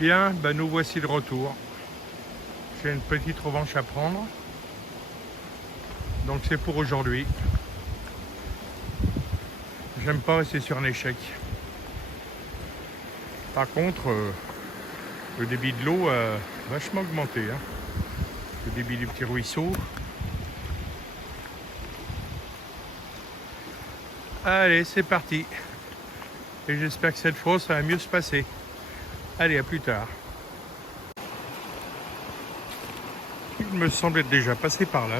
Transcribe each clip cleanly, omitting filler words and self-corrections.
Bien, ben nous voici de retour. J'ai une petite revanche à prendre. Donc c'est pour aujourd'hui. J'aime pas rester sur un échec. Par contre, le débit de l'eau a vachement augmenté. Hein. Le débit du petit ruisseau. Allez, c'est parti. Et j'espère que cette fois, ça va mieux se passer. Allez, à plus tard. Il me semble être déjà passé par là.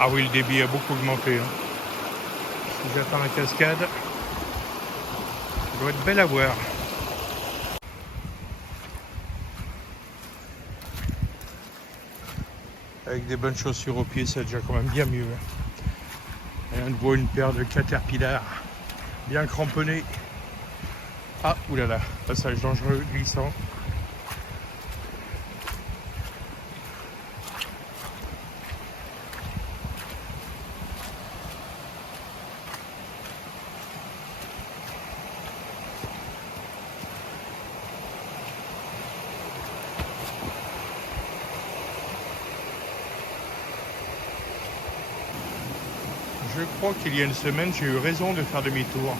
Ah oui, le débit a beaucoup augmenté. Hein. Si j'attends la cascade, ça doit être belle à voir. Avec des bonnes chaussures aux pieds, c'est déjà quand même bien mieux. Et on voit une paire de caterpillars bien cramponnés. Ah, oulala, passage dangereux, glissant. Je crois qu'il y a une semaine, j'ai eu raison de faire demi-tour.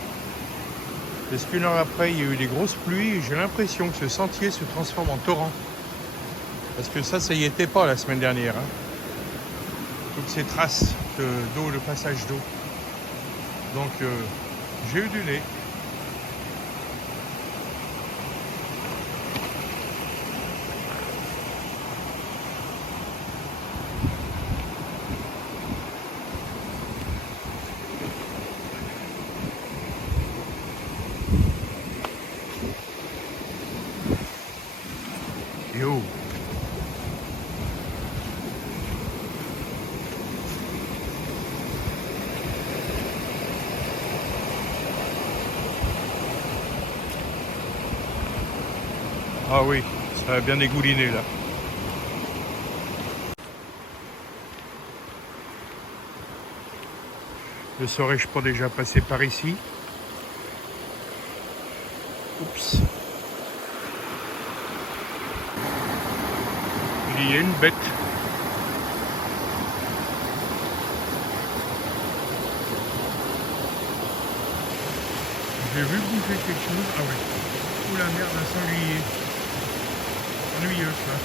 Parce qu'une heure après, il y a eu des grosses pluies et j'ai l'impression que ce sentier se transforme en torrent. Parce que ça y était pas la semaine dernière. Hein. Toutes ces traces d'eau, de passage d'eau. Donc, j'ai eu du nez. Yo! Ah oui, ça a bien dégouliné là. Ne serais-je pas déjà passé par ici? Oups. Il y a une bête. J'ai vu bouger quelque chose. Ah oui. Ouh la merde, un sanglier. Ennuyeux ça.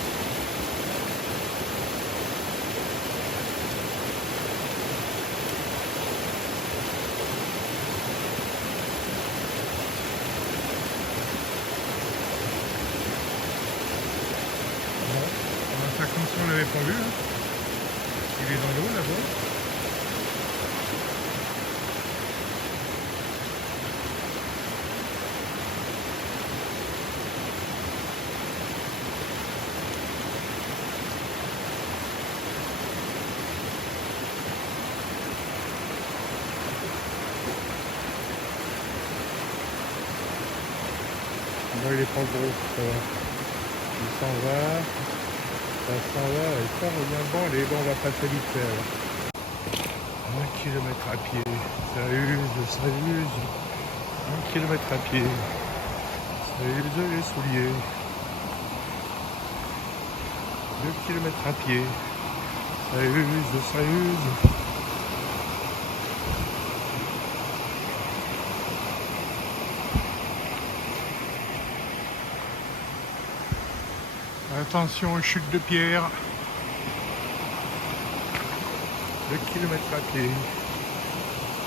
Bon, on va faire comme si on l'avait pas vu. Hein. Il est dans l'eau là-bas. Bon, il est pas gros. Il s'en va. Ça s'en va et ça revient. Bon, allez, bon, on va passer vite fait. 1 kilomètre à pied. Ça use. 1 kilomètre à pied. Ça use les souliers. 2 kilomètres à pied. Ça use. Attention aux chutes de pierre. 2 kilomètres à pied.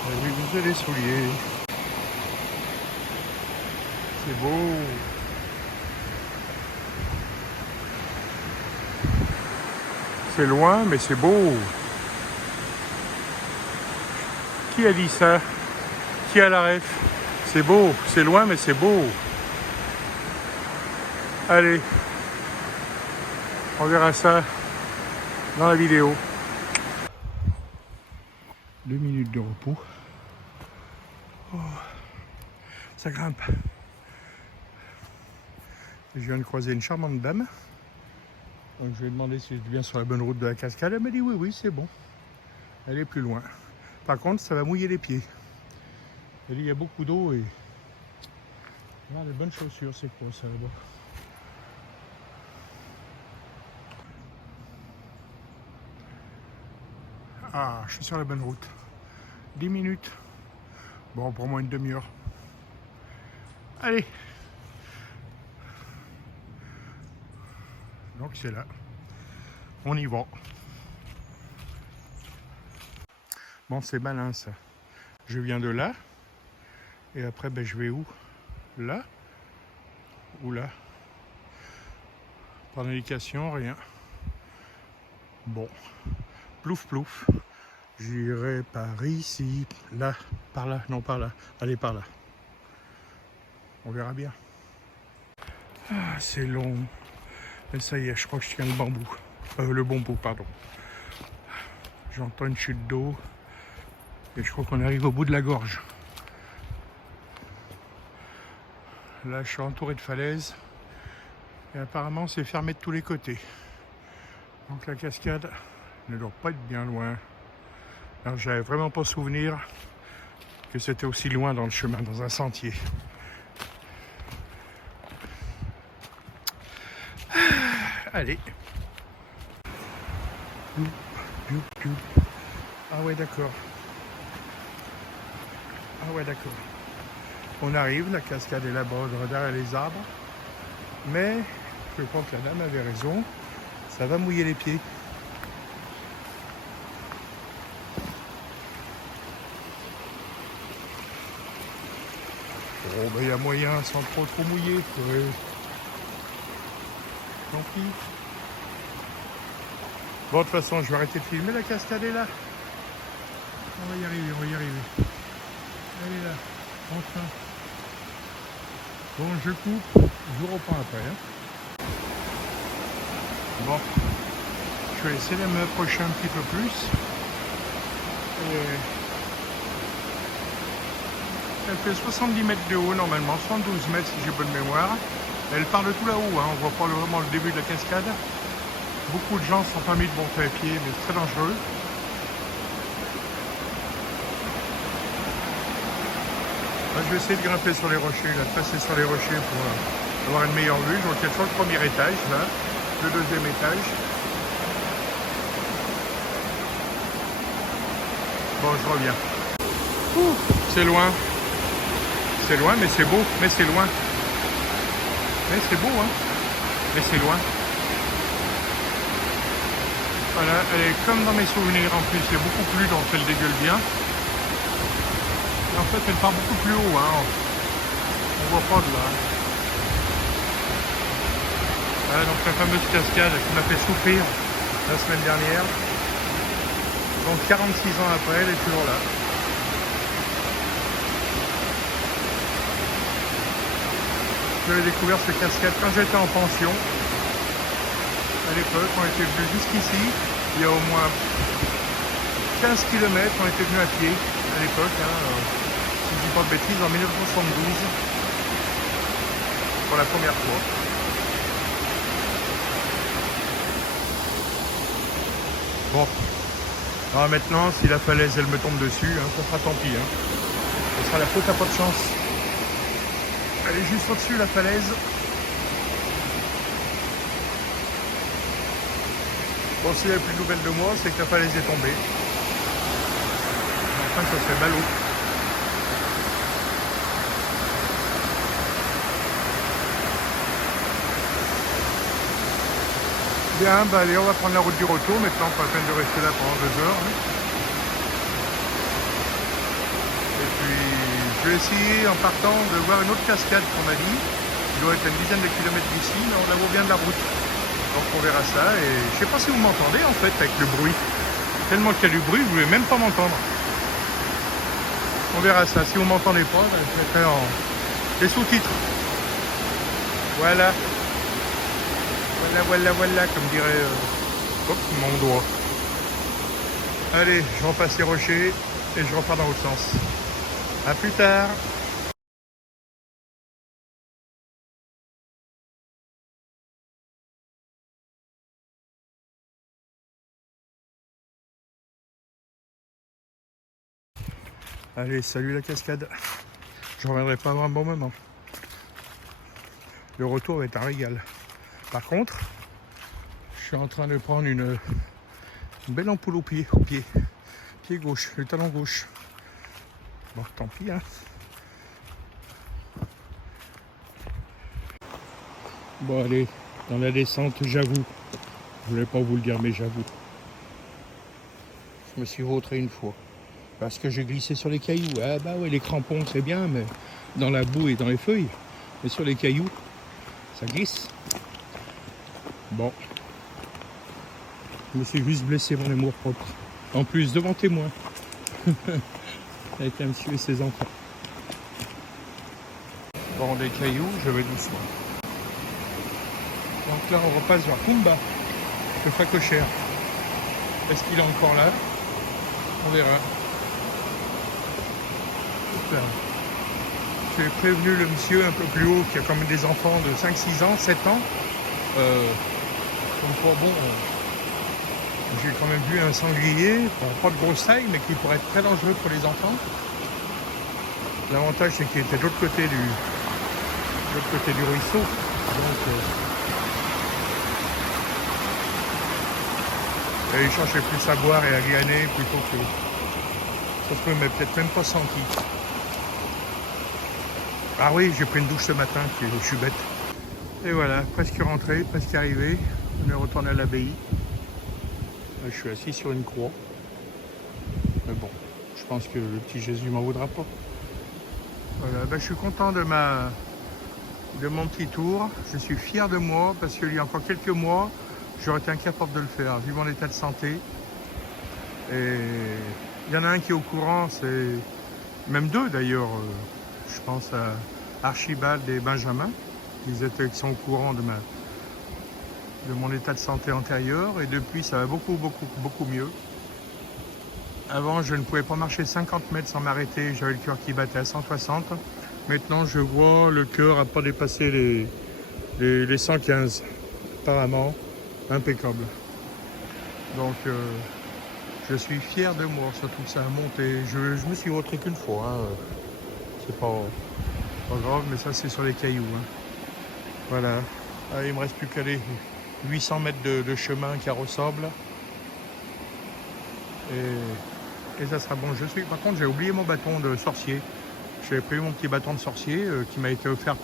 Ça use les souliers. C'est beau. C'est loin, mais c'est beau. Qui a dit ça? Qui a la ref? C'est beau, c'est loin, mais c'est beau. Allez, on verra ça dans la vidéo. 2 minutes de repos. Oh, ça grimpe. Je viens de croiser une charmante dame. Donc je lui ai demandé si j'étais bien sur la bonne route de la cascade. Elle m'a dit oui, c'est bon. Elle est plus loin. Par contre, ça va mouiller les pieds. Et il y a beaucoup d'eau et... Ah, les bonnes chaussures, c'est quoi ça là-bas? Ah, je suis sur la bonne route. 10 minutes. Bon, pour moi une demi-heure. Allez. Donc c'est là. On y va. Bon, c'est malin ça. Je viens de là. Et après, ben, je vais où? Là? Ou là? Par l'indication, rien. Bon. Plouf plouf. J'irai par ici. Là. Par là. Non, par là. Allez, par là. On verra bien. Ah, c'est long. Et ça y est, je crois que je tiens le bambou. Le bambou, pardon. J'entends une chute d'eau. Et je crois qu'on arrive au bout de la gorge. Là, je suis entouré de falaises. Et apparemment, c'est fermé de tous les côtés. Donc la cascade ne doit pas être bien loin. Alors, j'avais vraiment pas souvenir que c'était aussi loin dans le chemin, dans un sentier. Allez. Ah ouais, d'accord. Ah ouais, d'accord. On arrive, la cascade est là-bas, derrière les arbres. Mais je crois que la dame avait raison. Ça va mouiller les pieds. Oh, ben il y a moyen sans trop mouiller. Ouais. Tant pis. Bon, de toute façon, je vais arrêter de filmer, la cascade est là. On va y arriver, on va y arriver. Elle est là, enfin. Bon, je coupe, je vous reprends après. Hein. Bon, je vais essayer de m'approcher un petit peu plus. Elle fait 70 mètres de haut normalement, 72 mètres si j'ai bonne mémoire. Elle part de tout là-haut, hein. On voit pas vraiment le début de la cascade. Beaucoup de gens sont pas mis de monter à pied, mais c'est très dangereux. Là, je vais essayer de grimper sur les rochers, là, de passer sur les rochers pour avoir une meilleure vue. Donc il y a sur le premier étage, là, le deuxième étage. Bon, je reviens. C'est loin. C'est loin, mais c'est beau. Mais c'est loin. Mais c'est beau, hein. Mais c'est loin. Voilà, elle est comme dans mes souvenirs. En plus, il y a beaucoup plus donc elle dégueule bien. Et en fait, elle part beaucoup plus haut, hein. On voit pas de là. Voilà, donc la fameuse cascade qui m'a fait souffrir la semaine dernière. Donc 46 ans après, elle est toujours là. J'avais découvert cette cascade quand j'étais en pension. À l'époque, on était venu jusqu'ici. Il y a au moins 15 km, on était venu à pied à l'époque. Hein, si je ne dis pas de bêtises, en 1972. Pour la première fois. Bon. Alors maintenant, si la falaise elle me tombe dessus, hein, ça sera tant pis. Hein. Ce sera la faute à pas de chance. Elle est juste au-dessus la falaise. Bon, s'il n'y a plus de nouvelles de moi, c'est que la falaise est tombée. Enfin, ça serait ballot. Bien, bah allez, on va prendre la route du retour maintenant, pas la peine de rester là pendant 2 heures. Hein. Et puis, je vais essayer en partant de voir une autre cascade qu'on m'a dit. Il doit être à une dizaine de kilomètres d'ici, mais on la voit bien de la route. Donc on verra ça, et je sais pas si vous m'entendez en fait avec le bruit. Tellement qu'il y a du bruit, vous ne voulez même pas m'entendre. On verra ça, si vous m'entendez pas, ben, je mettrai en les sous-titres. Voilà. Voilà, comme dirait mon doigt. Allez, je repasse les rochers et je repars dans l'autre sens. A plus tard. Allez, salut la cascade. Je reviendrai pas avant un bon moment. Le retour va être un régal. Par contre, je suis en train de prendre une belle ampoule au pied gauche, le talon gauche. Bon, tant pis, hein. Bon, allez, dans la descente, j'avoue. Je voulais pas vous le dire, mais j'avoue. Je me suis vautré une fois. Parce que j'ai glissé sur les cailloux. Ah bah ouais, les crampons, c'est bien, mais dans la boue et dans les feuilles. Mais sur les cailloux, ça glisse. Bon. Je me suis juste blessé mon amour propre. En plus, devant témoin. Avec un monsieur et ses enfants. Bon, des cailloux, je vais doucement. Donc là, on repasse vers Pumba, le facochère. Est-ce qu'il est encore là? On verra. Super. J'ai prévenu le monsieur un peu plus haut qui a quand même des enfants de 5-6 ans, 7 ans. Donc bon, j'ai quand même vu un sanglier, pas de grosse taille, mais qui pourrait être très dangereux pour les enfants. L'avantage, c'est qu'il était de l'autre côté du ruisseau. Donc, et il cherchait plus à boire et à glaner plutôt que... Ça se peut, mais peut-être même pas senti. Ah oui, j'ai pris une douche ce matin, je suis bête. Et voilà, presque rentré, presque arrivé. On est retourné à l'abbaye. Je suis assis sur une croix. Mais bon, je pense que le petit Jésus m'en voudra pas. Voilà, je suis content de mon petit tour. Je suis fier de moi parce qu'il y a encore quelques mois, j'aurais été incapable de le faire, vu mon état de santé. Et il y en a un qui est au courant, c'est même deux d'ailleurs. Je pense à Archibald et Benjamin, qui sont au courant de mon état de santé antérieur. Et depuis, ça va beaucoup mieux. Avant, je ne pouvais pas marcher 50 mètres sans m'arrêter. J'avais le cœur qui battait à 160. Maintenant, je vois le cœur n'a pas dépassé les 115. Apparemment, impeccable. Donc, je suis fier de moi, surtout que ça a monté. Je me suis vautré qu'une fois. Hein. C'est pas grave, mais ça, c'est sur les cailloux. Hein. Voilà. Ah, il me reste plus qu'à aller 800 mètres de chemin carrossable. Et ça sera bon. Par contre, j'ai oublié mon bâton de sorcier. J'avais pris mon petit bâton de sorcier qui m'a été offert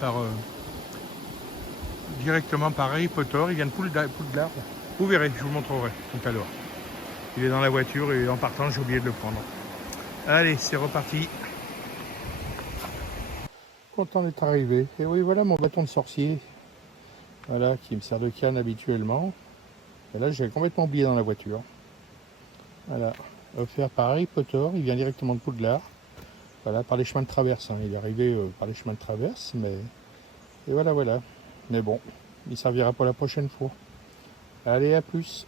directement par Harry Potter. Il vient de Poudlard. Vous verrez, je vous montrerai tout à l'heure. Il est dans la voiture et en partant, j'ai oublié de le prendre. Allez, c'est reparti. Content d'être arrivé. Et oui, voilà mon bâton de sorcier. Voilà, qui me sert de canne habituellement. Et là, j'ai complètement oublié dans la voiture. Voilà, offert par Harry Potter. Il vient directement de Poudlard. Voilà, par les chemins de traverse. Hein. Il est arrivé par les chemins de traverse, mais... Et voilà. Mais bon, il servira pour la prochaine fois. Allez, à plus.